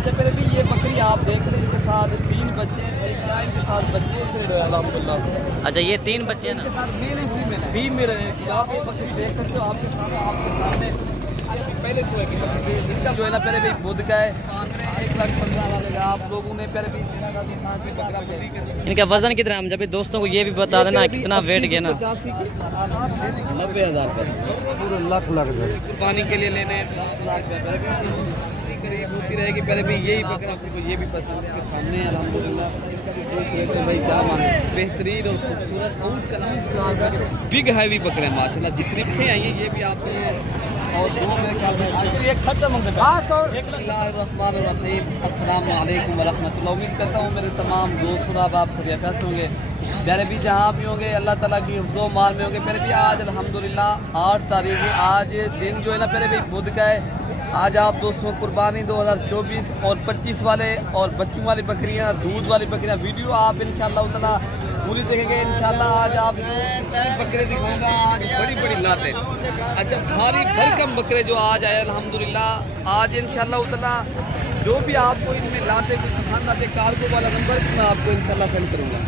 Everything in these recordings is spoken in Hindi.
अच्छा मेरे भी ये बकरी आप देख रहे हैं, इनके साथ 3 बच्चे हैं, एक गाय के साथ बच्चे हैं अल्हम्दुलिल्लाह। अच्छा ये 3 बच्चे हैं ना, इनके साथ मेल ही फीमेल है। आप ये बकरी देख सकते हो, आपके सामने पहले से की बकरी इसका जो है ना पहले भाई बुध का है 1,15,000 वाले का। आप लोगों ने पहले भी बकरा इनका वजन कितना है? हम जब दोस्तों को ये भी बता देना कितना वेट गया ना। 90,000 पूरे लाख कुर्बानी के लिए लेने 5 लाख रुपये करीब होती रहेगी। पहले भी यही बकरा आपको ये भी पसंद है सामने अल्हम्दुलिल्लाह। इनका भी पूछ रहे थे भाई क्या माने, बेहतरीन और खूबसूरत बिग हैवी बकरे हैं माशाल्लाह। जितने भी आई हैं ये भी आपके हैं और दो मेरे ख्याल में अस्सलाम वालेकुम व रहमतुल्लाह। उम्मीद करता हूँ मेरे तमाम दोस्त और आप सब खैरियत होंगे। प्यारे भी जहाँ भी होंगे अल्लाह ताला की हिफ्ज़ो मान में होंगे। प्यारे भी आज अल्हम्दुलिल्लाह 8 तारीख है। आज दिन जो है ना प्यारे भी बुध का है। आज आप दोस्तों कुर्बानी 2024 और 25 वाले और बच्चों वाली बकरियां, दूध वाली बकरियां वीडियो आप इंशाअल्लाह ताला पूरी देखेंगे इंशाअल्लाह। आज आप बकरे दिखाऊंगा, आज बड़ी बड़ी लाटें, अच्छा भारी भरकम बकरे जो आज आए अल्हम्दुलिल्लाह। आज इंशाअल्लाह ताला जो भी आपको इनमें लाटें पसंद आते कार्गो वाला नंबर मैं आपको इंशाअल्लाह सेंड करूँगा।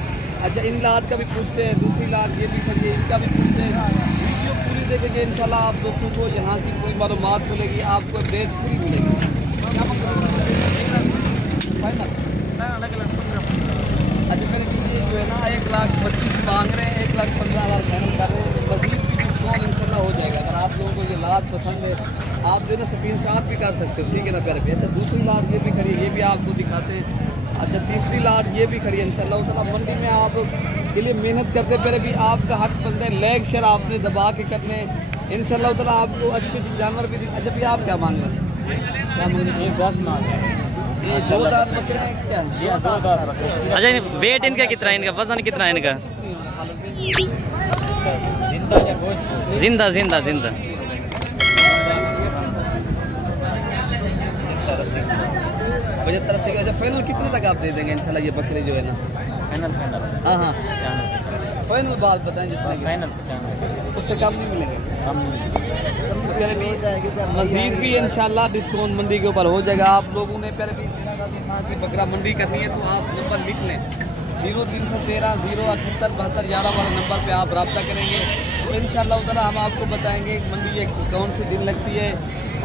अच्छा इन लाट का भी पूछते हैं, दूसरी लाट ये भी करिए, इनका भी पूछते हैं। वीडियो पूरी देखेंगे इंशाल्लाह आप दोस्तों को यहाँ की पूरी मालूमात मिलेगी, आपको अपडेट पूरी मिलेगी। अच्छा मेरे लिए जो है ना 1,25,000 मांग रहे हैं, 1,15,000 फाइनल कर रहे हैं। मजीद भी डिस्काउंट इंशाल्लाह हो जाएगा। अगर आप लोगों को ये लाट पसंद है आप जो है ना स्क्रीनशॉट भी कर सकते हो, ठीक है ना प्यारे भी। अच्छा दूसरी लाट ये भी खड़ी है, ये भी आपको दिखाते हैं। अच्छा तीसरी लाट ये भी खड़ी है इंशाल्लाह ताला। मंडी में आप के लिए मेहनत करते पहले भी आपका हक बनता है, लेग शेयर आपने दबा के करने इंशाल्लाह ताला आपको अच्छे जानवर भी। अच्छा भी आप क्या मांग रहे हैं? क्या मांग रहे हैं? 10 मांग रहे हैं। ये 2 दांत बकरे हैं क्या? 2 दांत बकरे। अच्छा वेट इनका कितना है? इनका वजन कितना है इनका? जिंदा जिंदा जिंदा 75। अच्छा फाइनल कितने तक आप दे देंगे इंशाल्लाह ये बकरे जो है ना? फाइनल हाँ हाँ फाइनल बात बताएं जितने फाइनल उससे कम नहीं मिलेंगे। कम पहले भी मजीद भी इंशाल्लाह डिस्काउंट मंडी के ऊपर हो जाएगा। आप लोगों ने पहले भी की बकरा मंडी करनी है तो आप नंबर लिख लें 0313 078 72 11 वाला नंबर पे आप रब्ता करेंगे तो इंशाल्लाह ताला हम आपको बताएंगे मंडी ये कौन सी दिन लगती है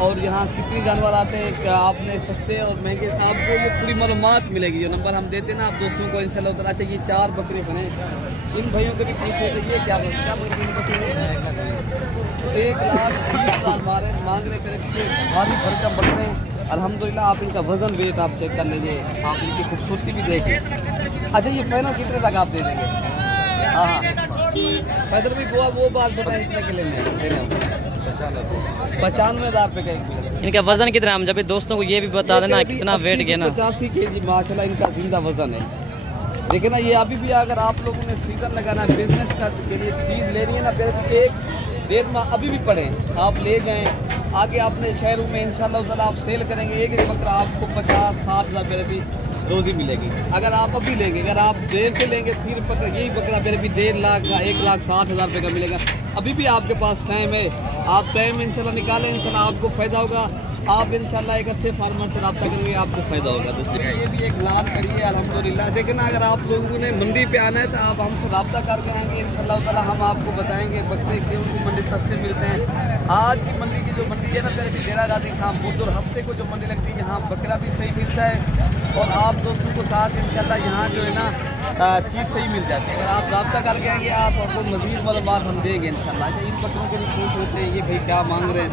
और यहाँ कितने जानवर आते हैं, आपने सस्ते और महंगे आपको ये पूरी मालूमात मिलेगी। जो नंबर हम देते हैं ना आप दोस्तों को इंशाल्लाह ताला। अच्छा ये 4 बकरे बने, इन भाइयों को भी पूछे थे ये क्या बकरे 1,20,000 मांग रहे करें। भारी भरकम बकरे हैं अल्हम्दुलिल्लाह। आप इनका वजन वेट आप चेक कर लीजिए, आप इनकी खूबसूरती भी देखिए। अच्छा ये फाइनल कितने तक आप दे देंगे? हाँ हाँ पैदल भी वो बात बताएं इतने के लेने 95,000 रुपये का 1 मिनट। इनका वजन कितना है? हम जब दोस्तों को ये भी बता देना कितना वेट गया ना। 85 kg माशाल्लाह इनका जिंदा वजन है। लेकिन ये अभी भी अगर आप लोगों ने सीजन लगाना है बिजनेस का के लिए चीज़ लेनी है ना फिर 1-1.5 माह अभी भी पड़े आप ले जाएं आगे अपने शहरों में इंशाल्लाह ताला आप सेल करेंगे। एक बकरा आपको 50-60 हज़ार भी रोज़ी मिलेगी अगर आप अभी लेंगे। अगर आप देर से लेंगे फिर यही बकरा मेरे भी 1.5 लाख का 1,60,000 रुपये का मिलेगा। अभी भी आपके पास टाइम है, आप टाइम इंशाल्लाह निकालें, इंशाल्लाह आपको फ़ायदा होगा। आप इंशाल्लाह एक अच्छे फार्मर से रब्ता करेंगे आपको फ़ायदा होगा। दोस्तों ये भी एक लाभ करिए अल्हम्दुलिल्लाह। लेकिन अगर आप लोगों ने मंडी पे आना है तो आप हमसे रब्ता करके आएंगे इंशाल्लाह ताला। हम आपको बताएंगे बकरे क्यों की मंडी सस्ते मिलते हैं। आज की मंडी की जो मंडी है ना फिर डेरा गाजी खां बुधवार हफ्ते को जो मंडी लगती है यहाँ बकरा भी सही मिलता है और आप दोस्तों को साथ इंशाल्लाह यहाँ जो है ना चीज़ सही मिल जाती है। अगर आप रब्ता करके आएंगे आपको मज़ीद मालूमात हम देंगे इंशाल्लाह। अच्छा इन बकरों के लिए पूछ रहे थे ये भाई क्या मांग रहे हैं,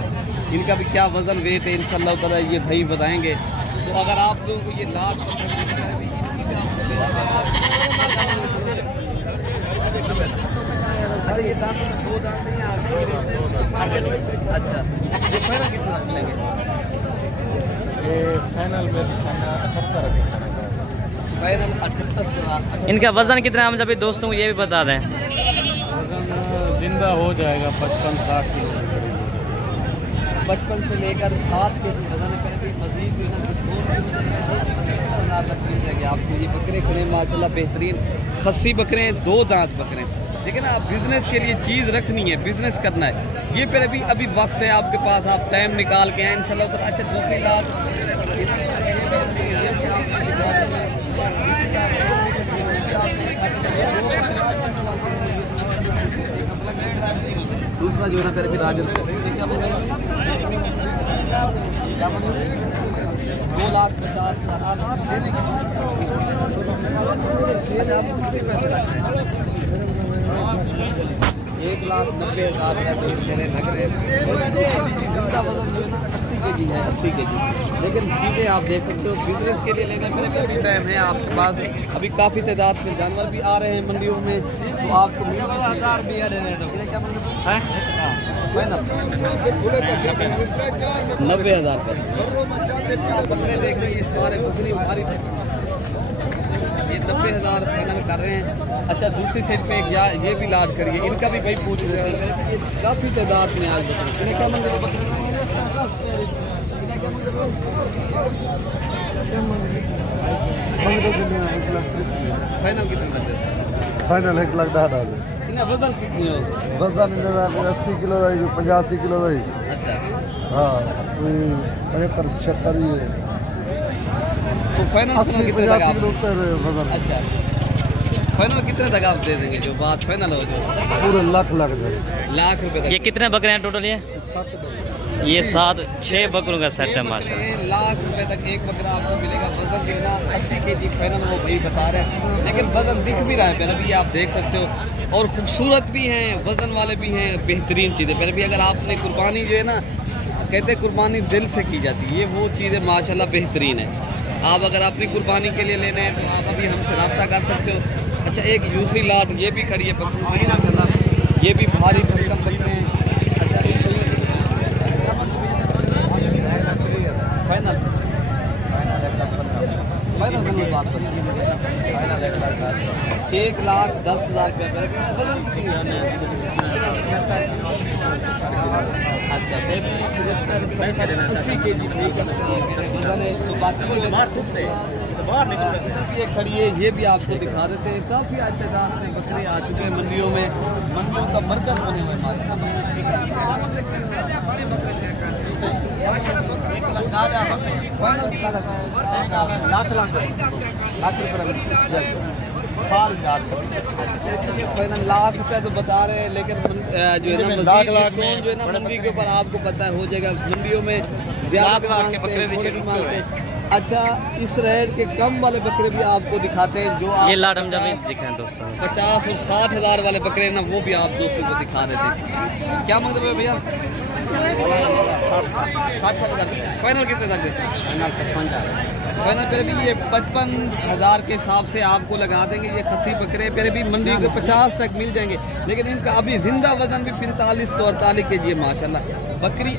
इनका भी क्या वज़न वेट है इंशाल्लाह ताला ये भाई बताएंगे। तो अगर आप लोगों को ये लाभ अरे ये दांत में 2 दांत नहीं अच्छा ये फाइनल कितना मिलेंगे? ये फाइनल में 78 फाइनल 78,000। इनका वजन कितना हम जब दोस्तों को ये भी बता दें? वजन जिंदा हो जाएगा 55-60 किलो। 55 से लेकर 60 के वजन पहले मजीद तक मिल जाएगी आपको। ये बकरे खड़े माशाल्लाह बेहतरीन खस्सी बकरे हैं, 2 दांत बकरे हैं। लेकिन आप बिजनेस के लिए चीज़ रखनी है, बिजनेस करना है ये फिर अभी वक्त है आपके पास, आप टाइम निकाल के आए इंशाल्लाह। अच्छा दूसरी लाट दूसरा जो है ना फिर राजन क्या बोल 2,50,000 देने के बाद 1,90,000 रुपये लग रहे हैं। इसका वजन जो है ना 80 kg है, 80 kg। लेकिन चीज़ें आप देख सकते हो बिजनेस के लिए लेने में भी टाइम है आपके पास। अभी काफ़ी तादाद में जानवर भी आ रहे हैं मंडियों में, तो आपको 90,000 भी आ रहे हैं। तो क्या मतलब फाइनल 90,000 पर बकरे देख रहे हैं। ये सारे बकरी हमारी ये 90,000 फाइनल कर रहे हैं। अच्छा दूसरी साइड पे एक ये भी लाट करिए, इनका भी भाई पूछ लेते हैं। काफ़ी तादाद में आज बकरे क्या मंदिर बकरे फाइनल कितने तक? फाइनल 1,10,000। इन्हें वजन कितनी हो? वजन 80 किलो 85 किलो। अच्छा हाँ 75-76 ही है। तो फाइनल 80-85 किलो वजन। अच्छा फाइनल कितने तक आप दे देंगे? जो बात फाइनल हो जो पूरे लाख जाए। लाख रुपए तक। ये कितने बकरे हैं टोटल? ये 7-6 बकरों का सेट है माशाल्लाह। लाख रुपए तक एक बकरा आपको मिलेगा। वजन कितना? 80 kg फाइनल वो भाई बता रहे हैं, लेकिन वजन दिख भी रहा है पहले भी आप देख सकते हो। और खूबसूरत भी हैं, वजन वाले भी हैं, बेहतरीन चीज़ें। पहले भी अगर आपने कुर्बानी जो है ना, कहते कुर्बानी दिल से की जाती है, ये वो चीज़ें माशाल्लाह बेहतरीन है। आप अगर अपनी कुर्बानी के लिए लेने हैं तो आप अभी हमसे रब्ता कर सकते हो। अच्छा एक दूसरी लाट ये भी खड़ी है माशाल्लाह, ये भी भारी भरकम बकरे हैं। अच्छा फाइनल बात करें 1,10,000 रुपये वजन कितनी है? अच्छा 75-80 kg वजन है। तो बाकी इधर भी एक खड़ी है, ये भी आपको दिखा देते हैं। काफ़ी आज तादाद में बकरे आ चुके हैं मंडियों में, मंडियों का मरकज बने हुए हैं। फाइनल कितना लाख फाइनल लाख रुपया तो बता रहे हैं, लेकिन जो है ना लाख में जो है ना मंडी के ऊपर आपको पता हो जाएगा। मंडियों में ज्यादा के बकरे भी मांगते हैं। अच्छा इस रेट के कम वाले बकरे भी आपको दिखाते हैं, जो आप ये लाट हम जब दिखाएं दोस्तों 50 और 60,000 वाले बकरे ना, वो भी आप दोस्तों को दिखा देते हैं। क्या मतलब है भैया? 60,000 फाइनल कितने तक देते हैं? फाइनल फिर भी ये 55,000 के हिसाब से आपको लगा देंगे। ये खसी बकरे फिर भी मंडी को 50 तक मिल जाएंगे, लेकिन इनका अभी जिंदा वजन भी 45-48 kg है माशाल्लाह। बकरे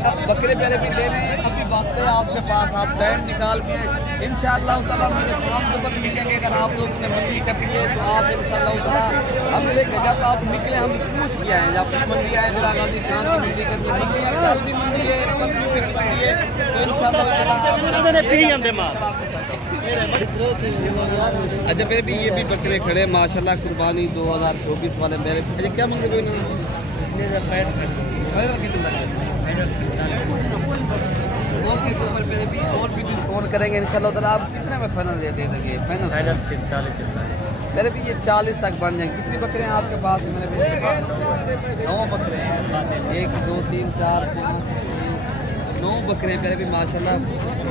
पहले भी ले रहे हैं, अभी वक्त है आपके पास, आप टाइम निकाल के इंशाअल्लाह ताला मेरे फार्म के ऊपर मिलेंगे। अगर आप लोगों ने मंडी करनी है तो आप इंशाअल्लाह ताला हमसे जब आप निकले हम पूछ के आए, जब मंडी आए जरा गाजी खान की मंडी करनी मंडी है, कल भी मंडी है, परसों भी मंडी है, तो इंशाअल्लाह अच्छा फिर भी ये भी बकरे खड़े माशाल्लाह कुर्बानी 2024 वाले मेरे। अच्छा क्या मंगे कोई नहीं और भी डिस्काउंट करेंगे इंशाल्लाह ताला। आप कितने में फाइनल दे देंगे? फाइनल मेरे भी ये 40 तक बन जाएंगे। कितनी बकरे हैं आपके पास? मेरे भी 9 बकरे हैं। 1 2 3 4 5 9 बकरे हैं मेरे भी माशाल्लाह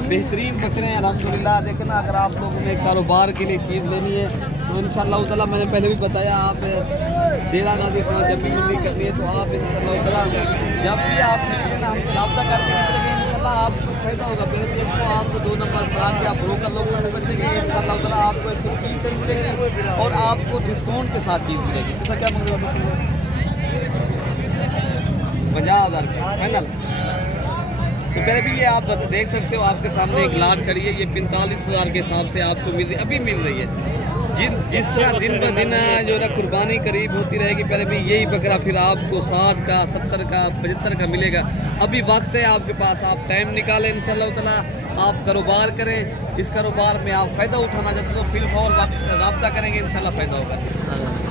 बेहतरीन बकरे हैं अल्हम्दुलिल्लाह। देखना अगर आप लोगों ने कारोबार के लिए चीज़ लेनी है तो इंशाअल्लाह ताला मैंने पहले भी बताया, आप शेरा गाजी खां जब भी मंडी करनी है तो आप इंशाअल्लाह ताला जब भी आप निकले ना हम रब्ता करके निकलेंगे इंशाअल्लाह आपको फायदा होगा। फिर भी आपको 2 नंबर फरार के आप ब्रोकर लोगों से बचेंगे इंशाअल्लाह ताला। आपको एक चीज़ सही मिलेगी और आपको डिस्काउंट के साथ चीज़ मिलेगी। जैसा क्या मंगवा 50,000 रुपये फाइनल। तो पहले भी ये आप देख सकते हो, आपके सामने एक लाट खड़ी है, ये 45,000 के हिसाब से आपको मिल रही अभी मिल रही है। जिस तरह दिन ब दिन जो है कुर्बानी करीब होती रहेगी, पहले भी यही बकरा फिर आपको 60 का 70 का 75 का मिलेगा। अभी वक्त है आपके पास, आप टाइम निकालें इंशाअल्लाह ताला, आप कारोबार करें। इस कारोबार में आप फ़ायदा उठाना चाहते हो तो फिल फॉर रब्ता करेंगे इंशाअल्लाह फ़ायदा होगा।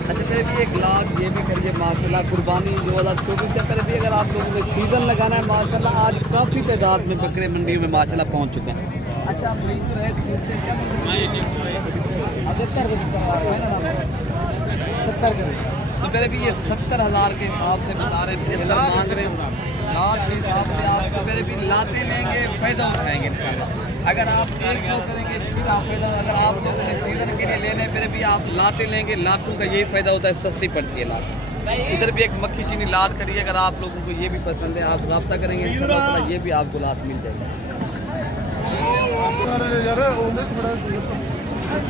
अच्छा फिर भी एक लाख ये भी करिए माशाल्लाह कुर्बानी 2024 से पहले भी अगर आप लोगों ने सीज़न लगाना है माशाल्लाह आज काफ़ी तादाद में बकरे मंडियों में माशाल्लाह पहुँच चुके हैं। अच्छा आप रेट तो मेरे भी ये 70,000 के हिसाब से बता रहे हैं, 75 मांग रहे हैं। लात के हिसाब से आपको मेरे भी लाते लेंगे, फ़ायदा उठाएंगे इंशाल्लाह। अगर आप एक दो करेंगे फिर आप फ़ायदा, अगर आप लोगों ने सीज़न के लिए लेने मेरे भी आप लाते लेंगे, लातों का यही फ़ायदा होता है, सस्ती पड़ती है लात। इधर भी एक मक्खी चीनी लात खड़ी है, अगर आप लोगों को ये भी पसंद है आप रब्ता करेंगे इंशाल्लाह ये भी आपको लात मिल जाएगी।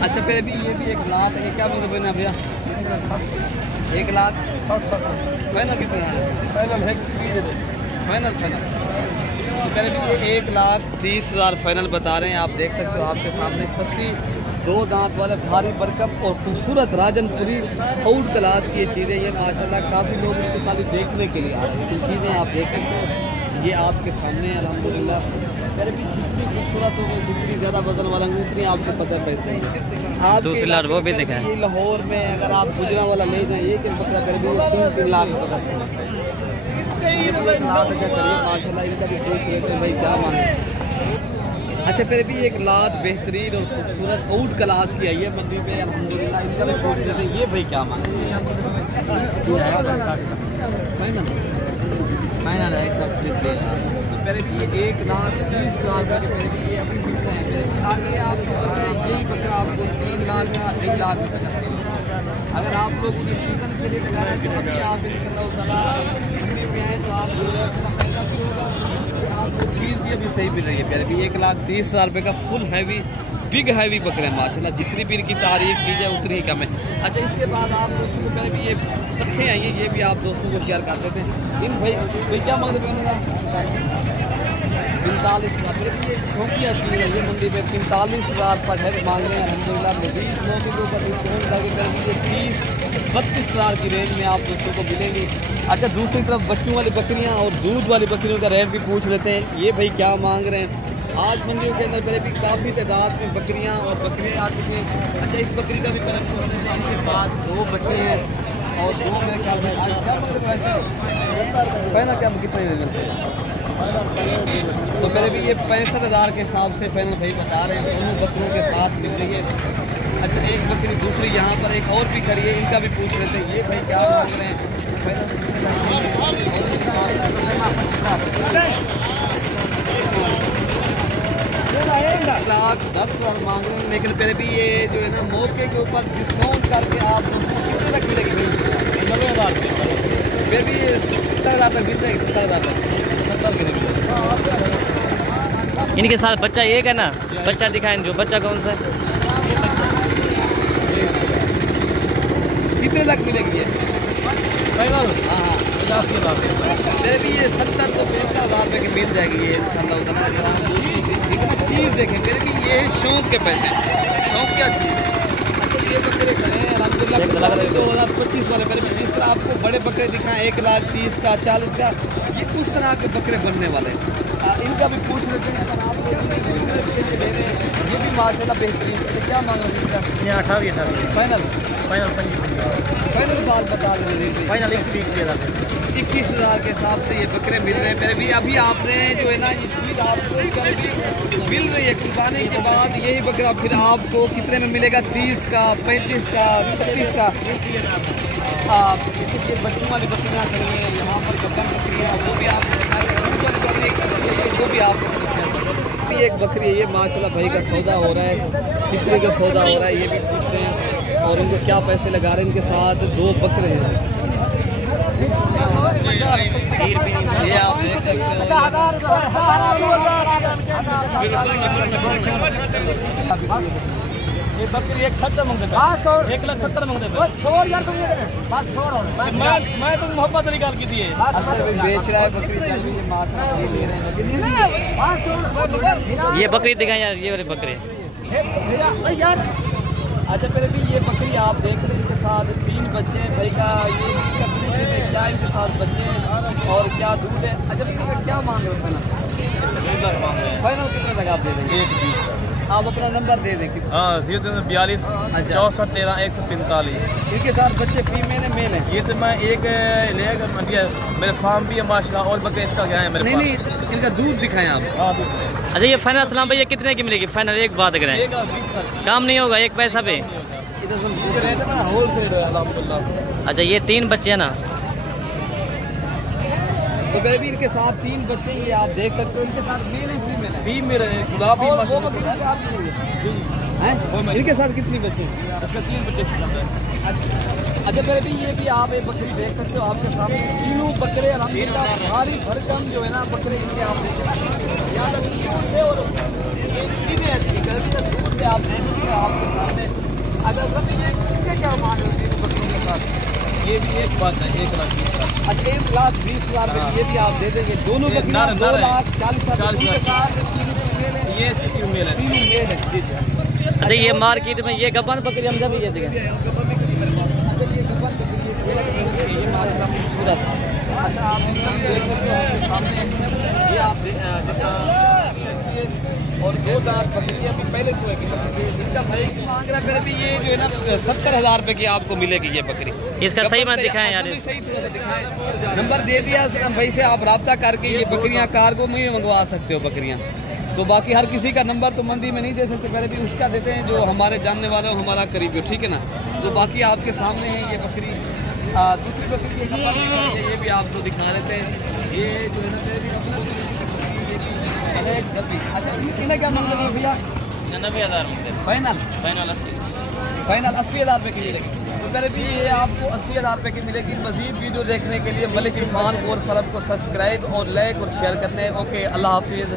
अच्छा फिर भी ये भी एक लात है, क्या मतलब है भैया? 1 लाख 60 फाइनल कितना है? फाइनल है फाइनल तो कह रहे 1,30,000 फाइनल बता रहे हैं। आप देख सकते हो आपके सामने खस्सी 2 दांत वाले भारी बरकत और खूबसूरत राजनपुरी आउट क्लास की ये चीज़ें, ये माशाल्लाह काफ़ी लोग इसको खाली देखने के लिए आ रहे हैं। ये चीज़ें आप देख सकते हो, ये आपके सामने है अल्हम्दुलिल्लाह। कह रहे जितनी खूबसूरत हो जितनी ज़्यादा वजन वाला उतनी आपको पता पैसे आप दूसरी लाट वो भी दिखाएं। ये लाहौर में अगर आप गुजरा वाला ले जाएं एक बकरा कर भी 3-3 लाख पकड़ माशाल्लाह इनका भी पूछ रहे थे भाई क्या मांगे। अच्छा फिर भी 1 लाख बेहतरीन और खूबसूरत आउट क्लास की आई है मंडी पे अल्हम्दुलिल्लाह, इनका भी पूछ रहे थे ये भाई क्या मांगे? फाइनल है पहले भी ये 1,30,000 का पहले भी ये अभी बिक रहे हैं। आगे आपको पता है यही बकरा आपको 3 लाख या 1 लाख में पता चलेगा। अगर आप लोग उन्हें सीजन के लिए लगा रहे हैं तो आप इंशाल्लाह मंडी में आए तो आप पैसा भी होगा, आपको चीज़ भी अभी सही मिल रही है। पहले भी 1,30,000 रुपये का फुल हैवी बिग हैवी बकरे माशाल्लाह, जितनी भी इनकी तारीफ की जाए उतनी ही कम है। अच्छा इसके बाद आप दोस्तों को पहले भी ये पट्टे आई हैं, ये भी आप दोस्तों को शेयर कर देते हैं। इन भाई क्या मांगते पहले 45,000 ये शौकिया चीज़ है, ये मंडी पे 45,000 पर हेड मांग रहे हैं अल्हम्दुलिल्लाह। 20 मौके के ऊपर डिस्काउंट करके ये 30-32,000 की रेंज में आप दोस्तों को मिलेगी। अच्छा दूसरी तरफ बच्चों वाली बकरियाँ और दूध वाली बकरियों का रेट भी पूछ लेते हैं, ये भाई क्या मांग रहे हैं। आज मंडियों के अंदर पहले भी काफ़ी तादाद में बकरियां और बकरे आ चुके हैं। अच्छा इस बकरी का भी कलेक्शन होने से इनके साथ 2 बच्चे हैं और 2 मेरे ख्याल में आज क्या फाइनल क्या कितने मिलते हैं? तो मेरे भी ये 65,000 के हिसाब से फाइनल भाई बता रहे हैं, दोनों बकरों के साथ मिल रही है। अच्छा एक बकरी दूसरी यहाँ पर एक और भी खड़ी है, इनका भी पूछ लेते हैं ये भाई क्या मांग रहे हैं। 1,10,000 मांग रहे हैं, लेकिन फिर भी ये जो है ना मौके के ऊपर डिस्काउंट करके आप कितने तक मिलेगी? 90,000 फिर भी ये 70,000 तक मिल जाएगी। 70,000 इनके साथ बच्चा एक है ना, बच्चा दिखाएं जो बच्चा कौन सा है? कितने तक मिलेगी ये? हाँ 50,000 फिर भी ये 70 तो 50,000 रुपये की मिल जाएगी ये इंशाल्लाह। उतना अगर आप चीज़ देखें फिर भी ये शौक के पैसे, शौक क्या चीज़ है। अच्छा ये बकरे खड़े हैं अलहम्दुलिल्लाह 2025 वाले, फिर भी जिस तरह आपको बड़े बकरे दिखाएं 1,30,000 का 40 का, ये उस तरह के बकरे बनने वाले हैं। इनका भी पूछ लेते हैं अगर आप ले रहे हैं, ये भी माशाल्लाह बेहतरीन है। क्या मांगा इनका? 28 फाइनल फाइनल बात बता दें फाइनल 21,000 के हिसाब से ये बकरे मिल रहे हैं। फिर भी अभी आपने जो है ना ये चीज़ आपको मिल रही है, कुर्बानी के बाद यही बकरा फिर आपको कितने में मिलेगा? 30 का 35 का 36 का। ये बच्चों वाली बकरियाँ करेंगे, यहाँ पर गब्बन बकरियाँ वो भी आपको दिखा दें, वो भी आपको एक बकरी है। ये माशाल्लाह भाई का सौदा हो रहा है, कितने का सौदा हो रहा है ये भी पूछते हैं और उनको क्या पैसे लगा रहे हैं। इनके साथ 2 बकरे हैं, ये आप देख सकते हो। ये बकरी 1,70 मांगते हैं, 1,70,000 मांगते हैं। मैं तो मोहब्बत वाली गाल की थी। अच्छा बेच रहा है बकरी, ये बकरी दिखाएं यार, ये वाले बकरे। अच्छा फिर भी ये बकरी आप देख रहे हैं, इनके साथ 3 बच्चे हैं भाई का, ये क्या इनके साथ बच्चे हैं और क्या दूध है। अच्छा फिर क्या मांग रहे हो फाइनल कितने तक आप दे देंगे? आप अपना नंबर दे दें। हाँ 042 64 13 145। इनके साथ बच्चे फीमेल है मेल है? ये तो मैं एक लेकर मेरे फार्म भी है माशाल्लाह, और बकरे इसका क्या है मेरे नहीं नहीं इनका दूध दिखाएं आप। अच्छा ये फाइनल सलाम भैया कितने की मिलेगी फाइनल? एक बात करें काम नहीं होगा एक पैसा पे इधर से रेट में होलसेल है अल्हम्दुलिल्लाह। अच्छा ये 3 बच्चे हैं ना? तो बेबी इनके साथ 3 बच्चे ये आप देख सकते हो, इनके साथ मेल है फीमेल है? फीमेल है, गुलाबी और वो माशाल्लाह। बकरी तो आप हैं? इनके साथ कितनी बच्चे हैं? इसका 3 बच्चे हैं। अच्छा बेबी ये भी आप एक बकरी देख सकते हो आपके सामने, तीनों बकरे अल्हम्दुलिल्लाह भारी भरकम जो है ना बकरे इनके आप देख सकते हो, यहाँ तक दूर से और ये सीधे अच्छी गलती से दूर से आप देख सकते हो आपके सामने। अगर सब ये कितने क्या मान रहे हो तीनों बकरियों के साथ? ये भी एक बात है, 1,20,000। अच्छा 1,20,000 में ये भी आप दे देंगे दोनों ये बकरियां? नर है। 2,40,000 40,000 तीनों मेल है? ये इसकी फीमेल है। तीनों मेल है। अच्छा ये मार्केट में ये गब्बन बकरी हम जब ये देखें। अच्छा ये गब्बर बकरी है, ये माशाल्लाह खूबसूरत है। अच्छा आप देख सकते हो आपके सामने ये आप जितना अच्छी है और 2 दांत बकरी है, अभी पहले सोए की बकरी है। इसका भाई मांग रहा है भी ये जो है ना 70,000 रुपए की आपको मिलेगी ये बकरी। इसका सही मत दिखाएं यार। सही थोड़ा सा दिखाएं, नंबर दे दिया असलम भाई से, आप रब्ता करके ये बकरियां कार्गो में मंगवा सकते हो बकरियां। तो बाकी हर किसी का नंबर तो मंडी में नहीं दे सकते, पहले भी उसका देते हैं जो हमारे जानने वाले हो, हमारा करीबी हो, ठीक है ना। तो बाकी आपके सामने है ये बकरी, दूसरी बकरी ये नंबर भी है, ये भी आपको दिखा देते हैं। ये जो है ना अच्छा इन्हें क्या मांगते हैं भैया? 90,000 फाइनल फाइनल 80। फाइनल 80,000 रुपये की मिलेगी। तो पहले भी ये आपको 80,000 रुपये की मिलेगी। मजीद वीडियो देखने के लिए मलिक इरफान और फरम को सब्सक्राइब और लाइक और शेयर करने। ओके, अल्लाह हाफिज़।